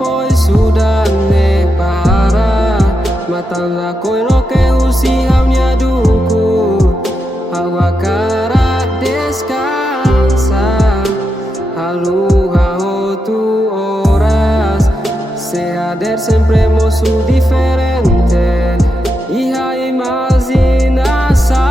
pois sudah ne para matan la koiro ke usi haunya duku hawa cara descansa halu hao tu horas se hader sempre mosu diferente iha imaginação.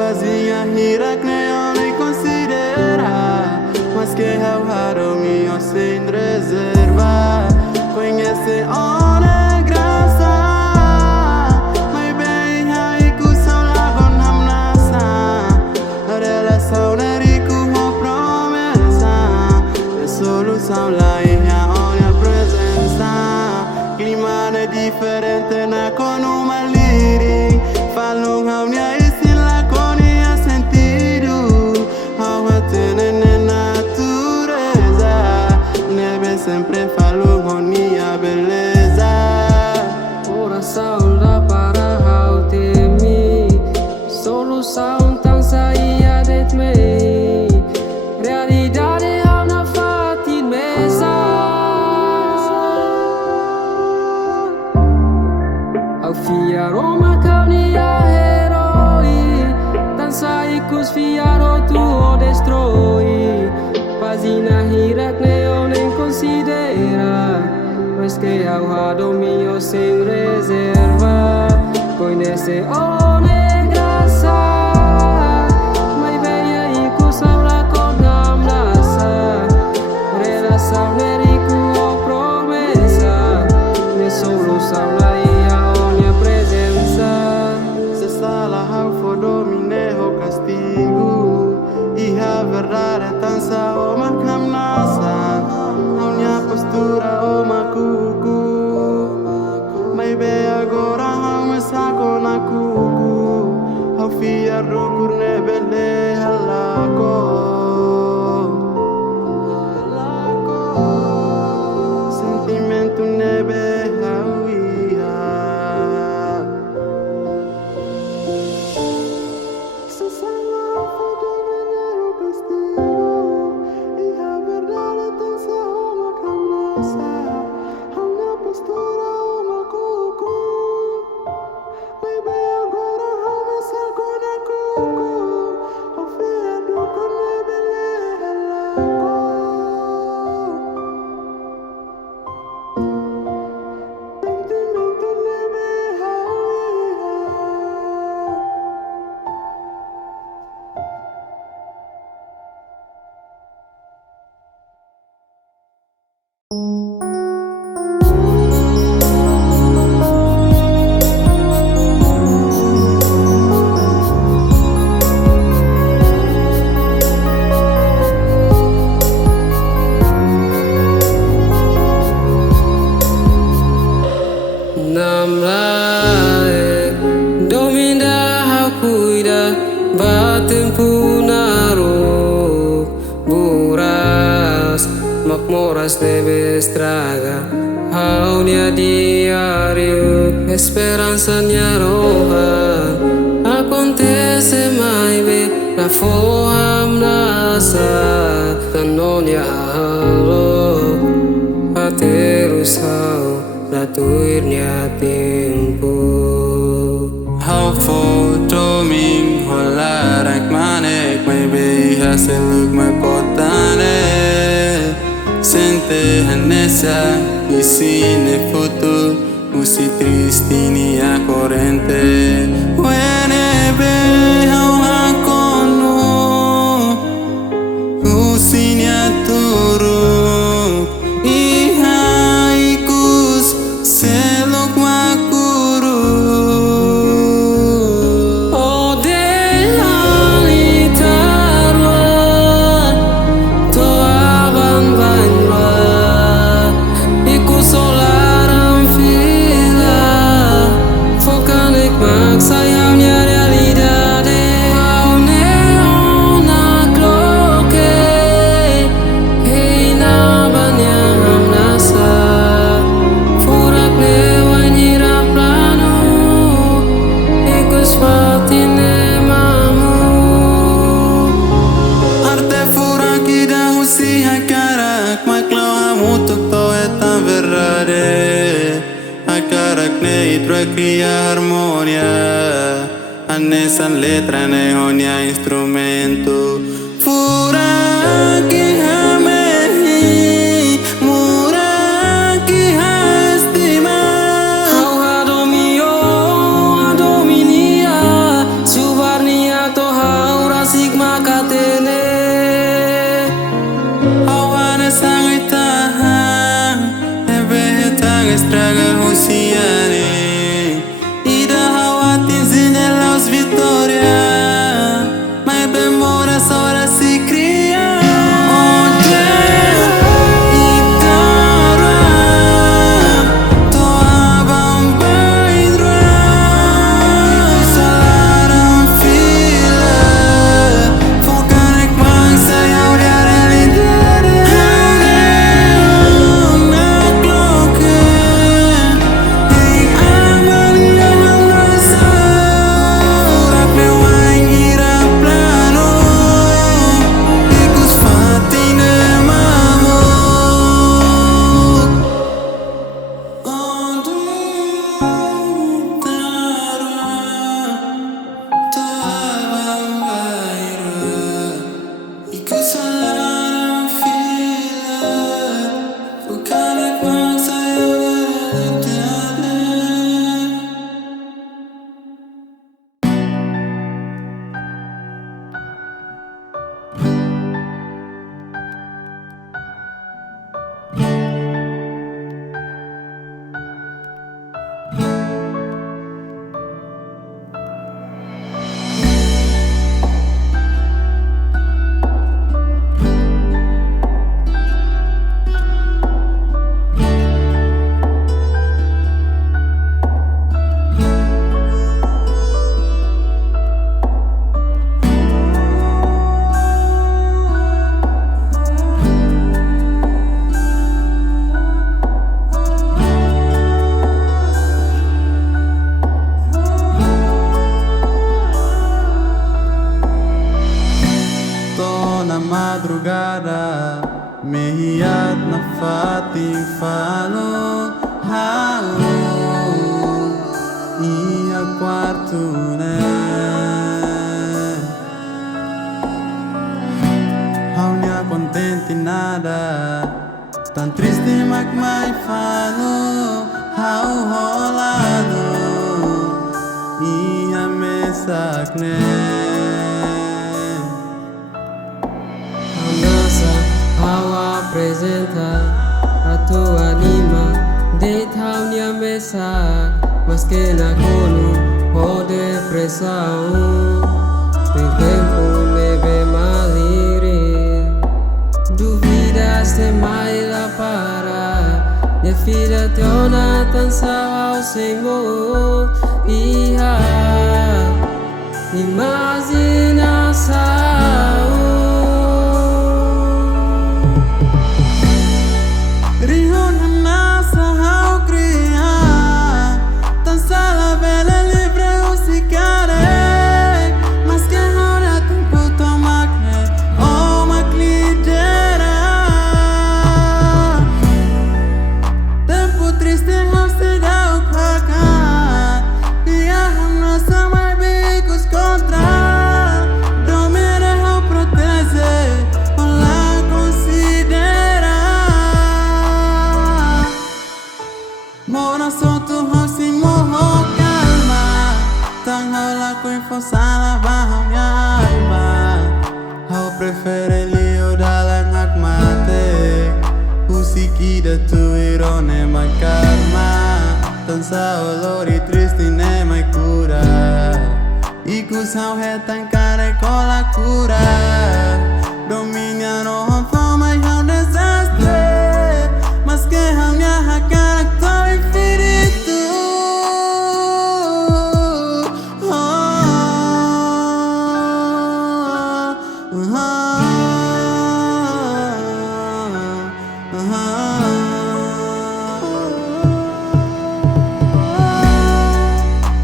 Vazia hira que eu nem considera, mas que eu raro me sem reserva. Conhece onde graça, mas bem aí que são lago namnasa. A relação é rico com promessa, a solução lá é a presença. Clima é diferente na conuma liri, falam a minha sempre falo harmonia, beleza. Oração lá para hau temi, solução tão saia de me. Realidade hau na fatin mesa. Au fiaroma kau nia heroi, tan saikus fiaro tu o destroi. Pazina hirak neo nem considera, mas que ao rado mio sem reserva. Conhece onde graça, mas bem aí que são lá com namnasa. Relação nerico ou promessa, me solução lá e aonde a presença. Se sala hau for domine o castigo, e a verdade é tão só uma camnasa. A minha postura o macuco, mas bem agora hau me saco na cuco. Hau fiar do curne bele halako, sentimento nebe hau ia. Batin punaro buras makmoras debe estraga haunia diario esperança nia rohan acontece mai be na foham nasa kanonia halo aterus hau latuirnya tempo hau foto ming hola rak manek mai be haseluk mai potane sente hanesa isine foto usi tristini a corrente wene be hau hakono usinya turu ihaikus selok makuru sayangnya realidade cria harmonia. Anesan letra nehonia instrumento. Fura que hamehi, mura que ha estima. Hau hadomio, hadominia, subarnia to hau rasik makatene. Hau anesang itahan, ebe hetang estraga husiane. Ida hawatin zinelos Vitória, mas demoras horas se cria. Onde Itara, toavam baidra, salaram fila, focanek mangsa yang realidade. Na kloke, hey amalia nasa, urak lewang ira plano, ikus fatine mamuk. Onde Itara, toavam baidra, ikus salaram fila, focanek mangsa yang realidade. Tô na madrugada, mehiat na fating falo, ia quarto né. Haunia contente nada, tan triste magmai falo, hau rolado, ia mesakne. Hau nasa, hau apresenta a tua anima, deitau nia mesa, mas que na colo, o depressão, tem tempo neve malire, duvidas tem mais lá para, minha filha te ona dança ao Senhor, imaginação. Rihon nasa hau cria, tan sala bela livre usicare, mas que hora tempo tomaque, oh maclidera. Tempo triste hau se dau quacar, e a nossa mai bicos contra, domina hau protege, olá considera. Mora solto, rosto e morro calma. Tang hau lakuin fosala baham ya alma. Hau prefere lio dalang ak mate. Usiki da tu irone makarma. Tan sa olori triste ne mai cura. Iku sao hetan kare kola cura. Dominiano hau fama e hau desastre. Mas que hau nia hakarak tau infinito.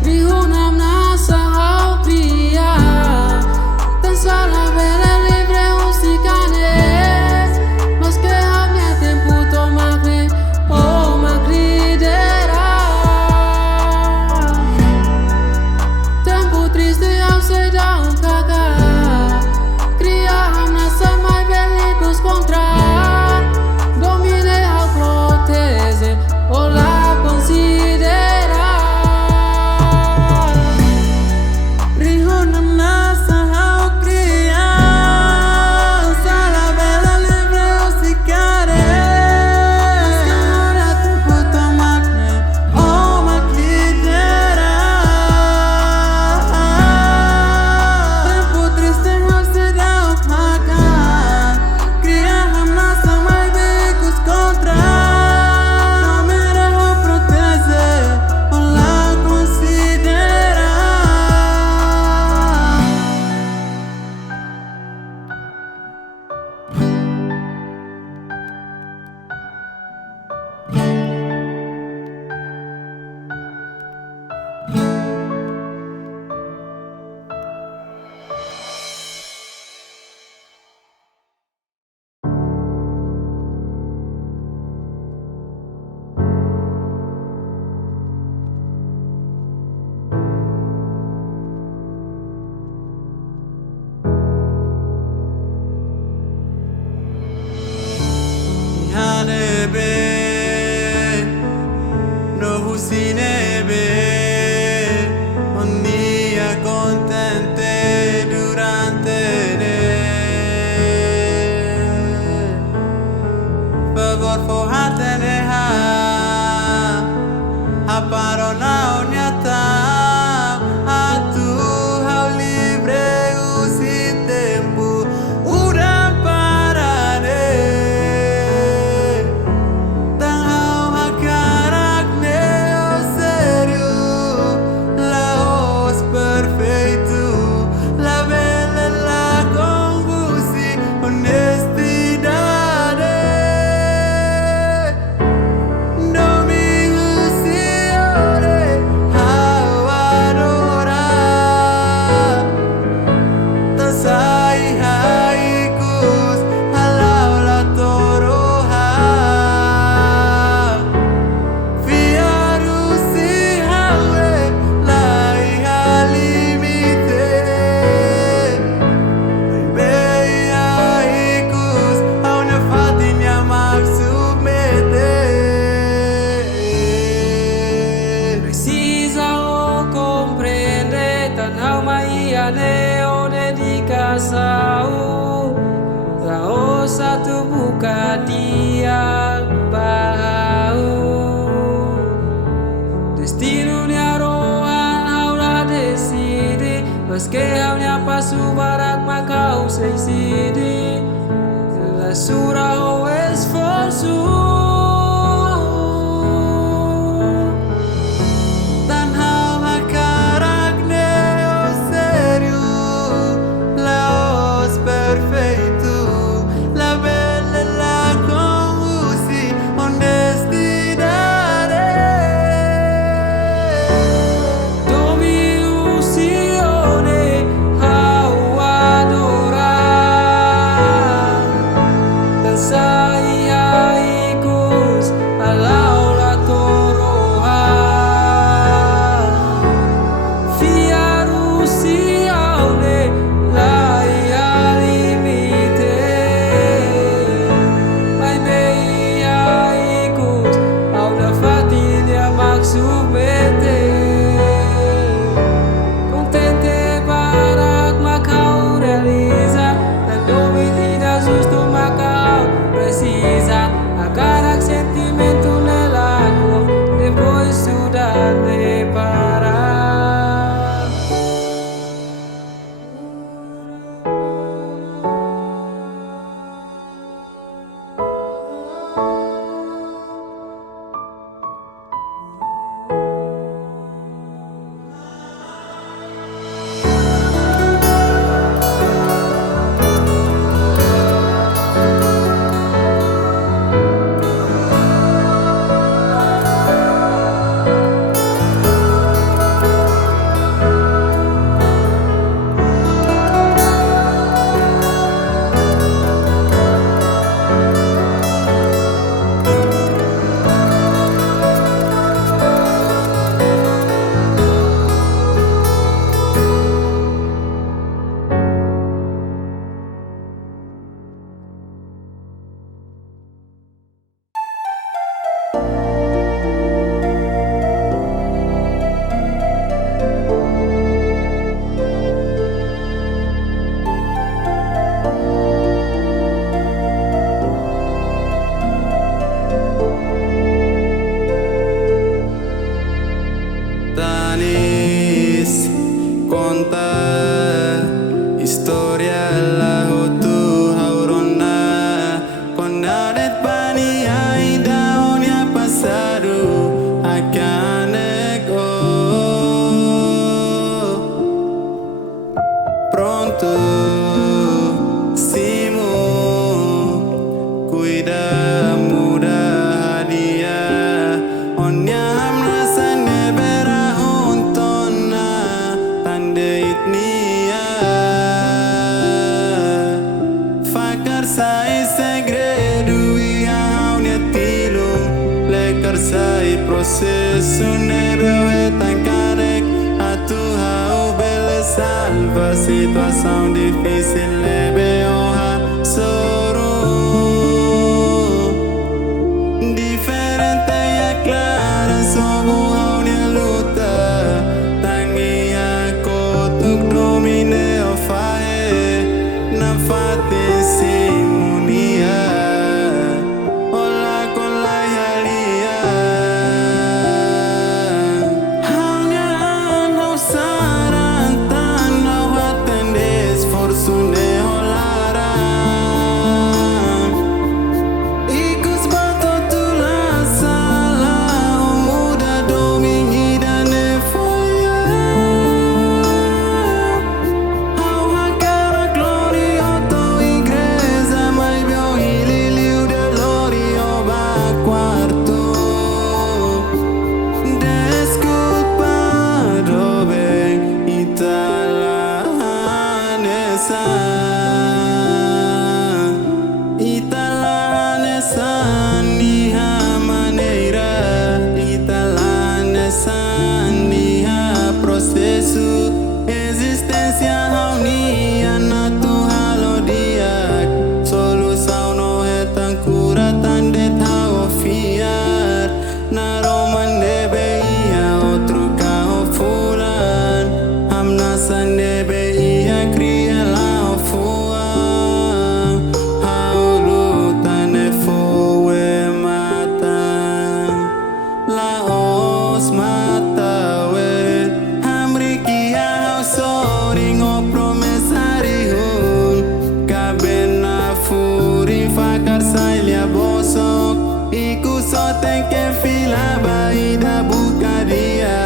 Rihunam nasa hau cria, tan sala bela livre usicanes, mas que hau nia tempo tomaque, oh maclidera. dia bahau destino ni arohan haula decide meski hanya pasu barat makau seisidi la surah o esforço processo neve tan carec a tu hau bela salva situação difícil leve honra soro diferente e clara somos hau nia luta tangi aku tuk domine o fae na fati simunia Healing Iku só tem que fila bayi da buka dia.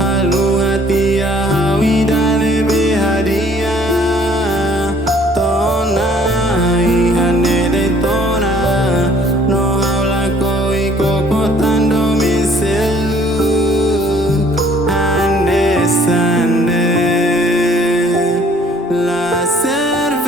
Halu hati ya hawi da lebe hadia. Tona ihane de tona. No habla ko iko kotando mi selu. Ande sande la cerveza.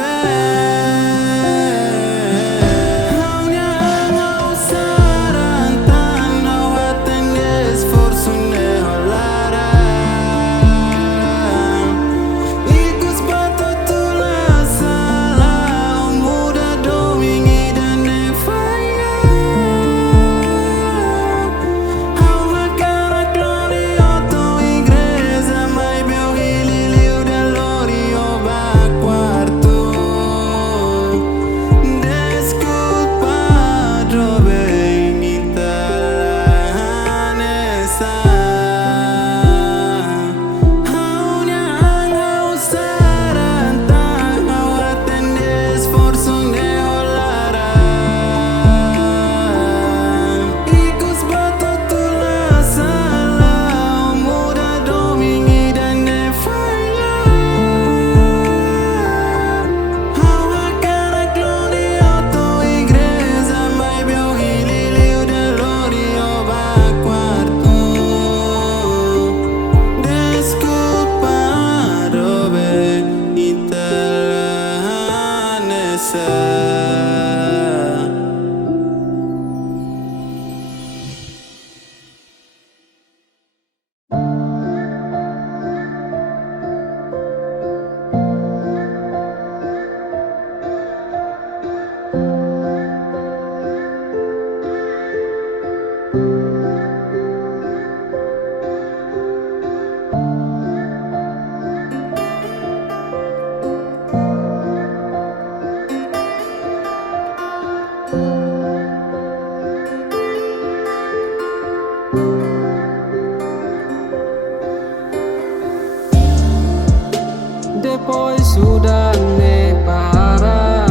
Depois sudah ne para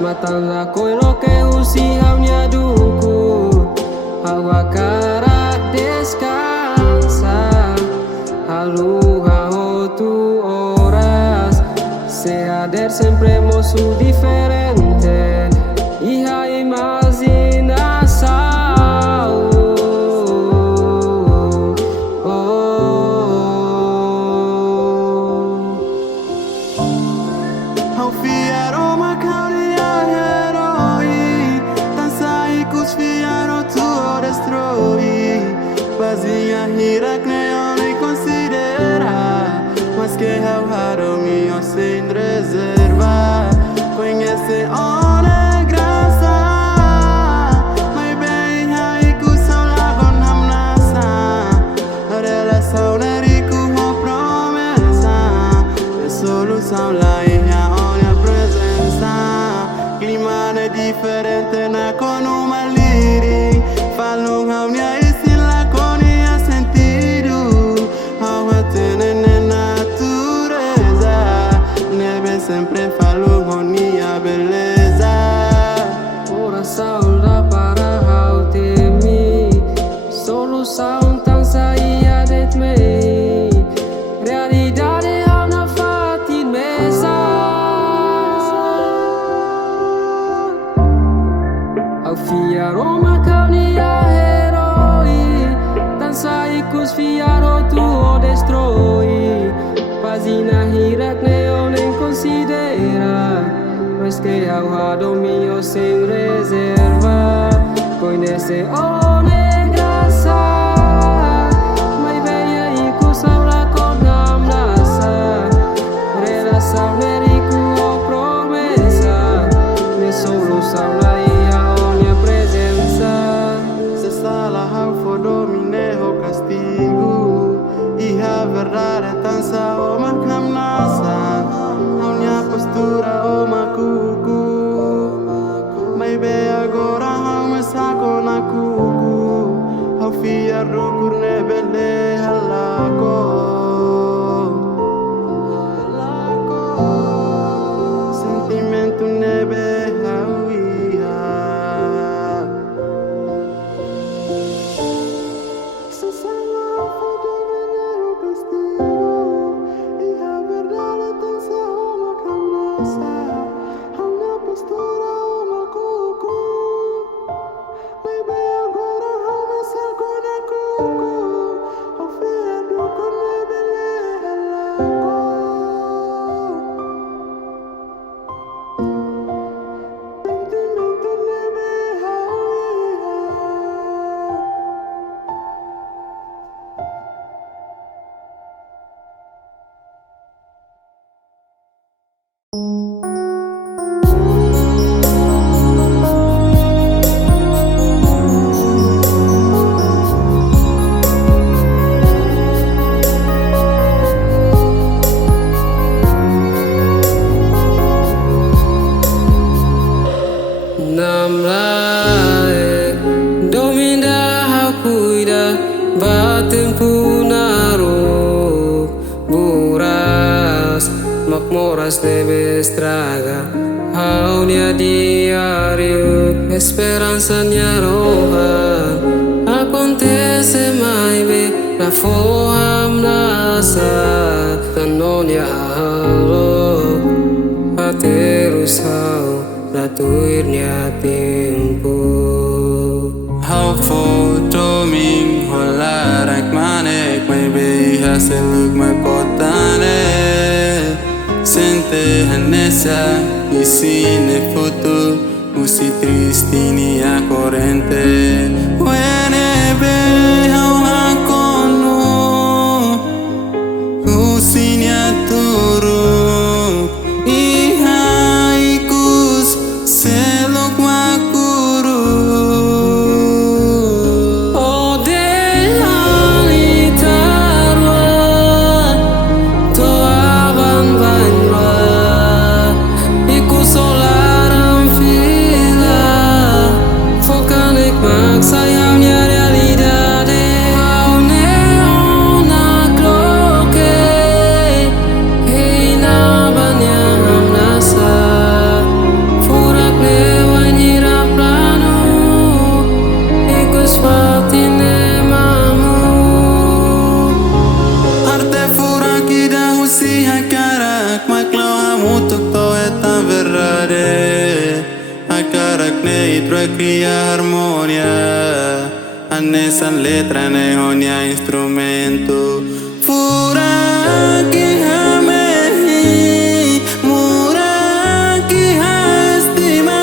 matanda koiro ke usi haunya duku hawa karak descansa halu hao tu horas se hader sempre mosu diferente iha imaginação. Hau fiaro macaria heroi, dança e fiaro tu destroi. Vazia hira que eu nem considera, mas que hau haro mio sem reserva. Conhece onde graça, mas bem hai kusau lagon hamnasa. Relação neriku ho promessa, é solução lain. Clima é diferente na conuma liri. Falam hau nia istilah konia sentido. Hau atene natureza. Nebe sempre falam honia beleza. Oração lá para hau temi solução tão saia de me realidade hau na fatin mesa. Fiaro macaria heroi, dança e fiaro tu o destroi. Pazina hirak neo nem considera, mas que hau hado mio sem reserva. Conhece one graça, mai beia e kusau lakon hamnasa. Relação neriku o promessa, me solução lain. Salah hau for dominejo castigo. E a verdade é tão só uma camnasa. A minha postura o macuco. Mas bem agora hau me saco na cuco. samlae dominda hakuida batin punaro buras makmoras debe estraga haunia diario esperanzanya rohan acontece mai be la foham nasa kanonia halo terus hau latuirnya tempo Hau foto ming holarak manek may beha seluk makotane Sente hanesa isine foto usi tristini a corrente Wene be hau hakono usinya turu cría armonia Anesan letra neonia instrumento Fura ki hamehi Mura ki estima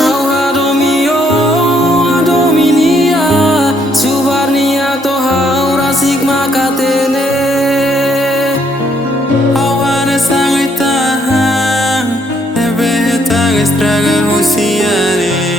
Hau hadomio hadominia Subarnia to hau rasik makatene Hau anesang itahan Ebe hetang estraga husiani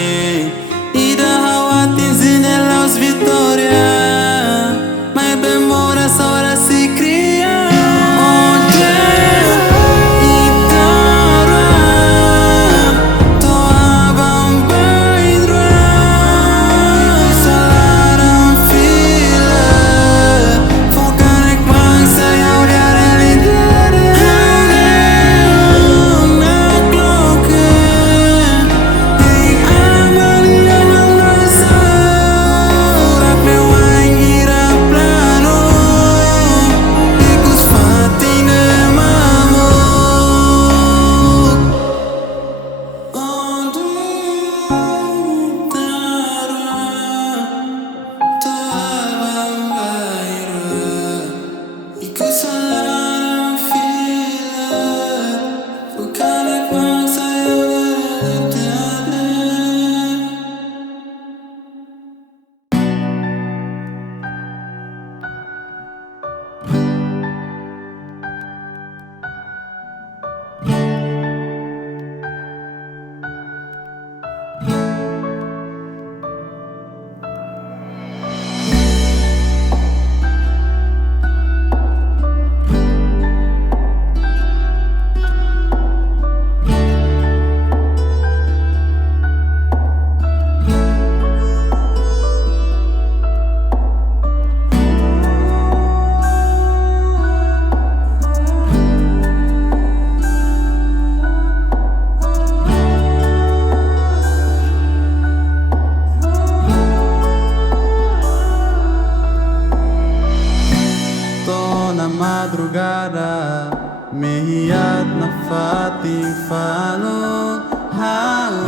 madrugada Mehiat na fating falo Hao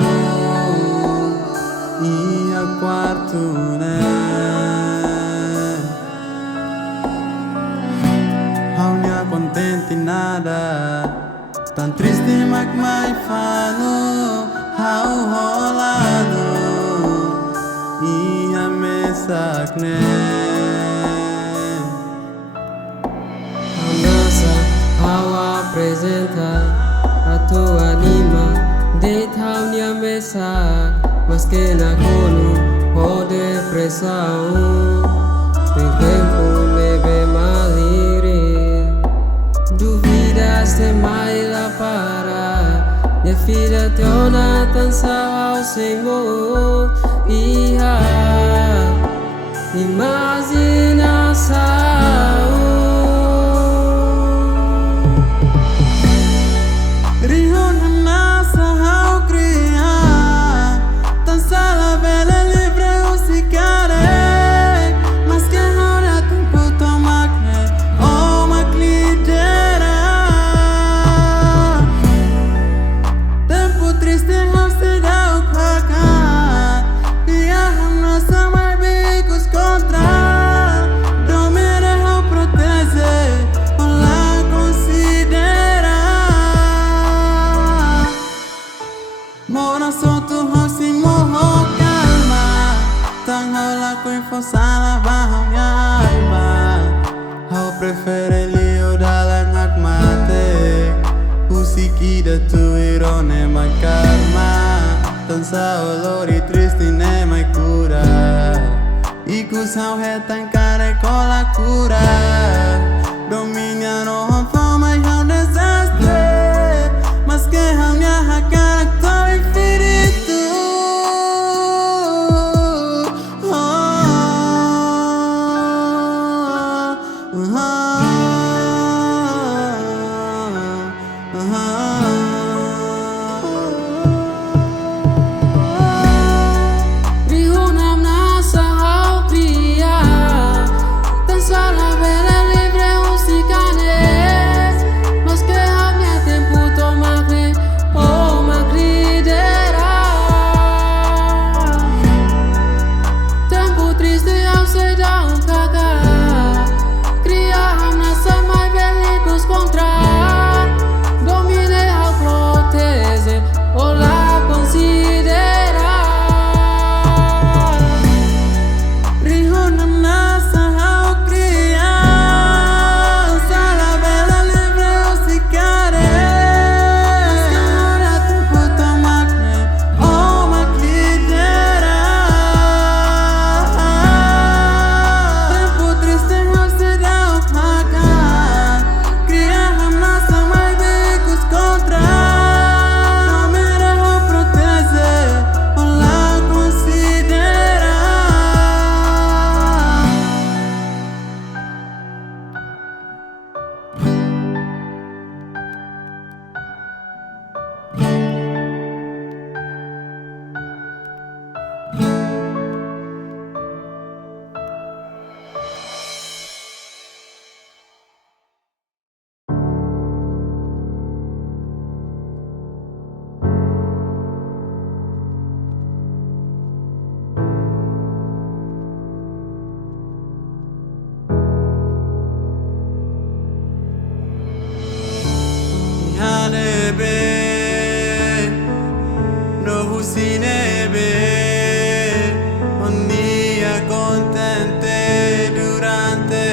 Ia quarto ne Hao nia contenti nada Tan triste mak mai falo Hao holado Ia mesak ne Apresenta a tua anima Deita-me a mesa Mas que na colo o depressão Tem tempo neve malire Duvidas de mais lá para De filha Jonathan ao Senhor. Imagina Rihona nasa ao criar dançar la bela livre usicare mas que ahora tempo tomacne oh maclidera tempo triste ao se dá o cacar e a nossa mais bicos contra domina ao proteger olá considera Mora solto house morro calma Tang hola kuin fosala bahang yaiba Hau prefere lio dalang akmate Usiki da tu irone mai karma Tansa olori tristi ne mai cura Iku sao hetan kare kola cura Dominiano hon fama e hau desastre Mas que hau nya hakara No husinebe un día contente durante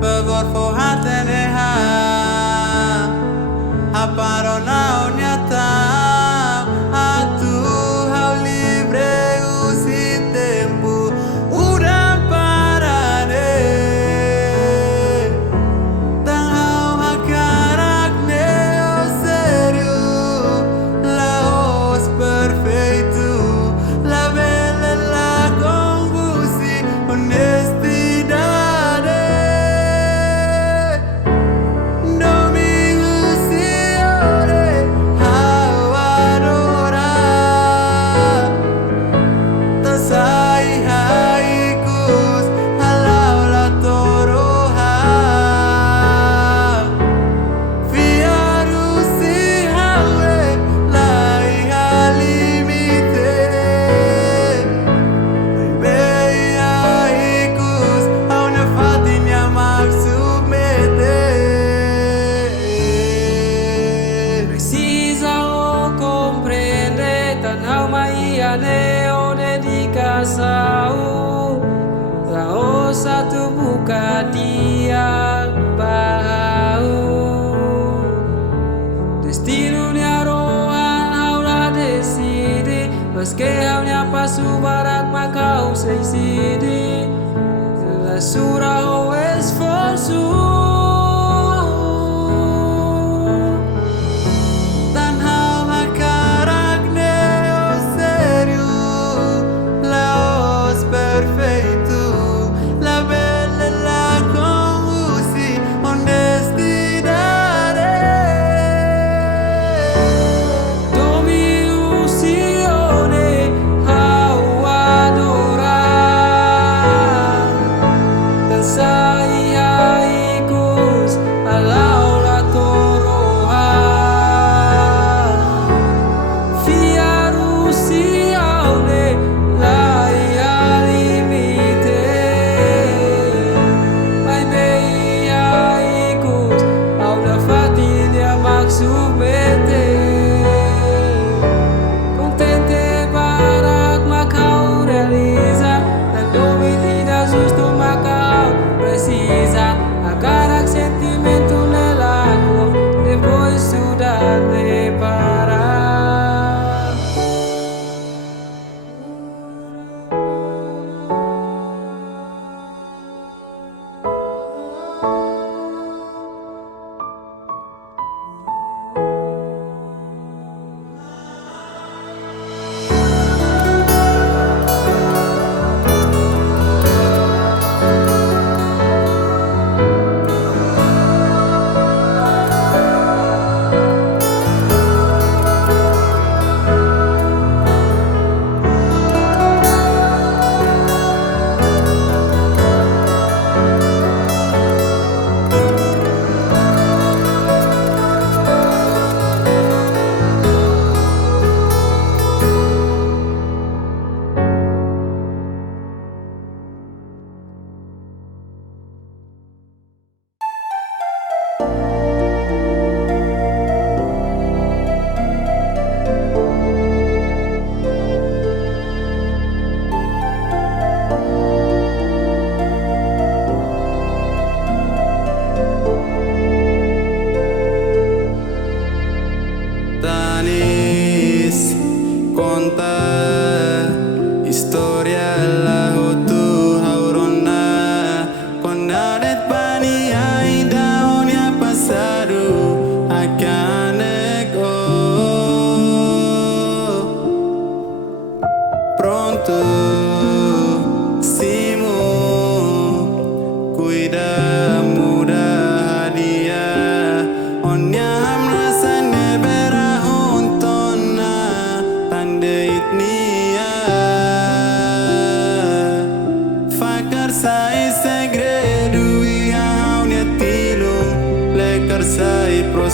favor fojate neha aparo na onyata atu hau libre usi tempo ura parade Leo dedicação La osa tu buka dia bahau Destino ni arohan haura decide Mas que haunya pasu barak makau seiside La sura o esforço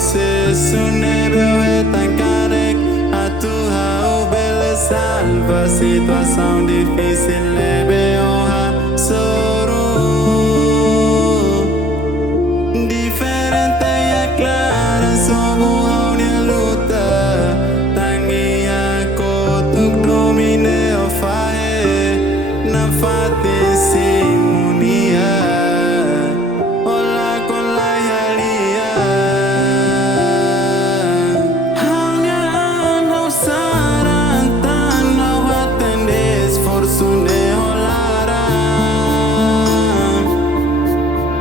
processo nível é tão careca. A tua beleza salva situação difícil, leve honra, soro. Diferente e clara, somos a minha luta. Tangi ako tuk domine o fae, na fate simunia. Ola con la yalia. Hanya no sarantan no atende esforço ne olara.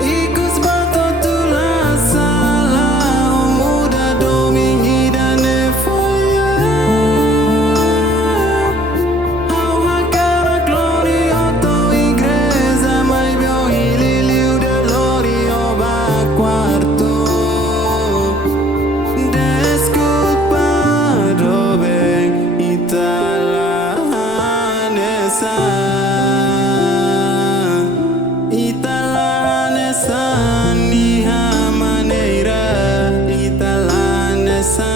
Ikus bato tu la sala, o muda dominida ne foia. Ao hakara gloria to igreja, mai bio hililiu de gloria ba quarto. Desculpado bem Italanesa niha maneira, Italanesa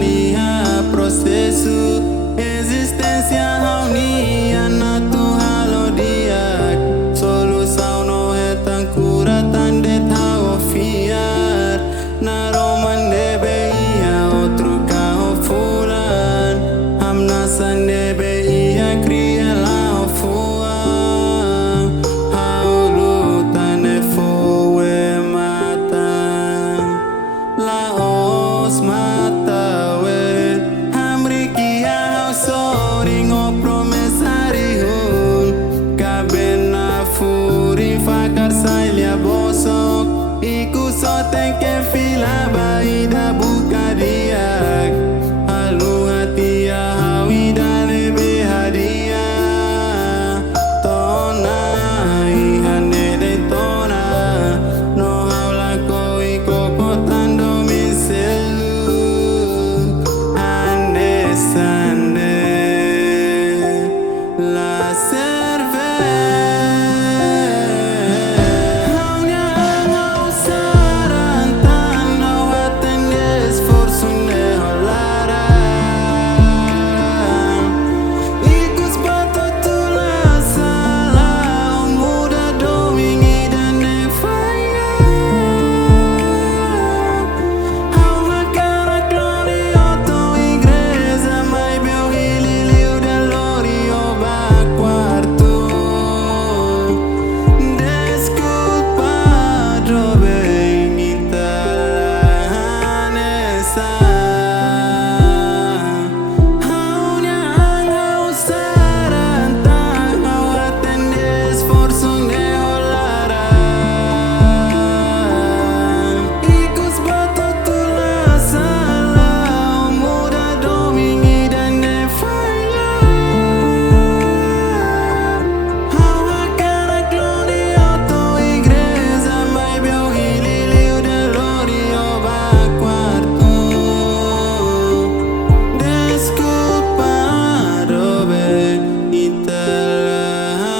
niha processo, existência reunia natural o dia. Solução não é tão cura, tão de tal fiar. Na Roma nebe ia outro carro furan, amnasa nebe ia cria lá o fua. Hauluta ne foe mata, laos mata we. Hamrikia soring o promessari hun, cabena furi fakar sailha bosok. Iku só tem que fila baida bucadiak. Alu hati hawida lebe hadia. Tona ihane de tona, no habla coi cocotando mi celu. Ande sande la cerve.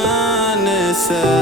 Italianesa.